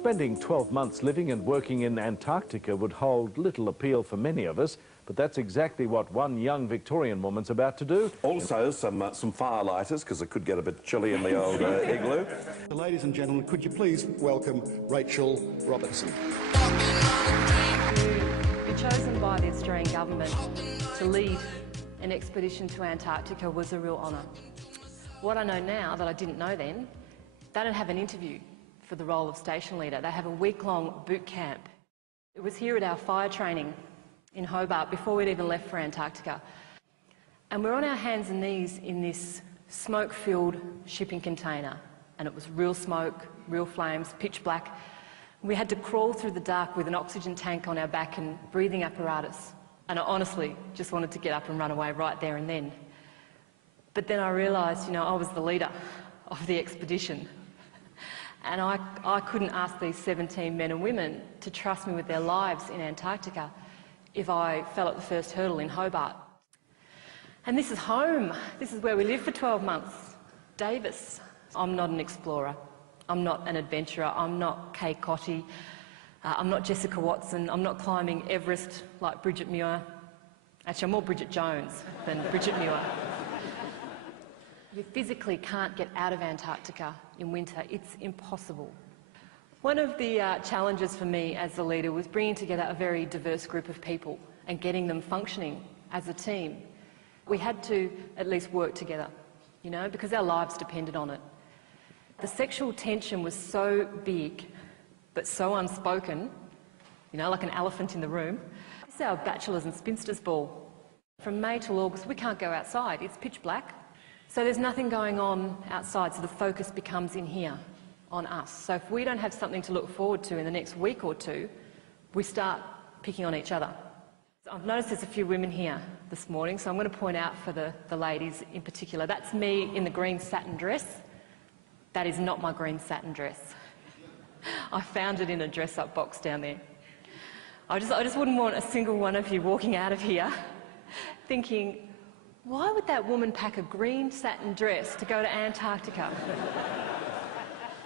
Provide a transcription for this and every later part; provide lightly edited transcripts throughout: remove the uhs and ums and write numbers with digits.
Spending 12 months living and working in Antarctica would hold little appeal for many of us, but that's exactly what one young Victorian woman's about to do. Also, some firelighters, because it could get a bit chilly in the old igloo. Ladies and gentlemen, could you please welcome Rachael Robertson. To be chosen by the Australian government to lead an expedition to Antarctica was a real honour. What I know now that I didn't know then, they don't have an interview for the role of station leader. They have a week-long boot camp. It was here at our fire training in Hobart before we'd even left for Antarctica. And we're on our hands and knees in this smoke-filled shipping container. And it was real smoke, real flames, pitch black. We had to crawl through the dark with an oxygen tank on our back and breathing apparatus. And I honestly just wanted to get up and run away right there and then. But then I realised, you know, I was the leader of the expedition. And I couldn't ask these 17 men and women to trust me with their lives in Antarctica if I fell at the first hurdle in Hobart. And this is home. This is where we lived for 12 months. Davis. I'm not an explorer. I'm not an adventurer. I'm not Kay Cotty. I'm not Jessica Watson. I'm not climbing Everest like Bridget Muir. Actually, I'm more Bridget Jones than Bridget Muir. You physically can't get out of Antarctica in winter. It's impossible. One of the challenges for me as the leader was bringing together a very diverse group of people and getting them functioning as a team. We had to at least work together, you know, because our lives depended on it. The sexual tension was so big, but so unspoken, you know, like an elephant in the room. It's our bachelors and spinsters ball. From May till August, we can't go outside. It's pitch black. So there's nothing going on outside, so the focus becomes in here, on us. So if we don't have something to look forward to in the next week or two, we start picking on each other. So I've noticed there's a few women here this morning, so I'm going to point out for the ladies in particular. That's me in the green satin dress. That is not my green satin dress. I found it in a dress-up box down there. I just wouldn't want a single one of you walking out of here thinking, why would that woman pack a green satin dress to go to Antarctica?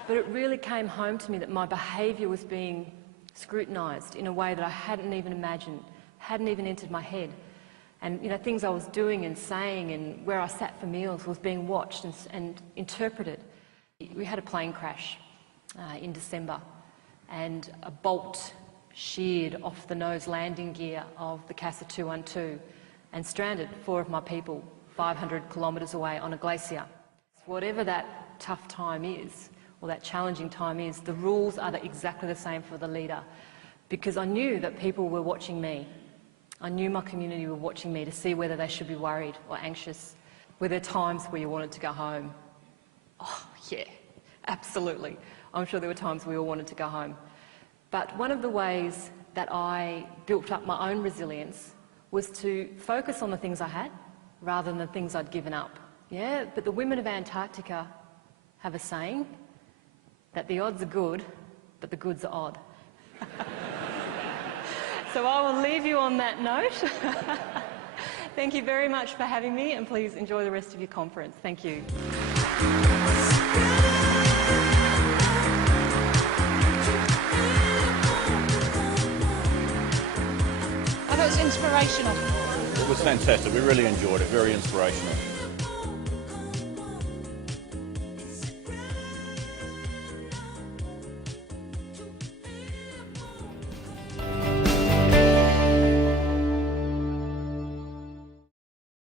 But it really came home to me that my behaviour was being scrutinised in a way that I hadn't even imagined, hadn't even entered my head. And, you know, things I was doing and saying and where I sat for meals was being watched and interpreted. We had a plane crash in December, and a bolt sheared off the nose landing gear of the CASA 212 and stranded 4 of my people 500 kilometres away on a glacier. Whatever that tough time is, or that challenging time is, the rules are exactly the same for the leader, because I knew that people were watching me. I knew my community were watching me to see whether they should be worried or anxious. Were there times where you wanted to go home? Oh, yeah, absolutely. I'm sure there were times we all wanted to go home. But one of the ways that I built up my own resilience was to focus on the things I had rather than the things I'd given up. Yeah, but the women of Antarctica have a saying that the odds are good, but the goods are odd. So I will leave you on that note. Thank you very much for having me, and please enjoy the rest of your conference. Thank you. I thought it was inspirational. It was fantastic. We really enjoyed it. Very inspirational.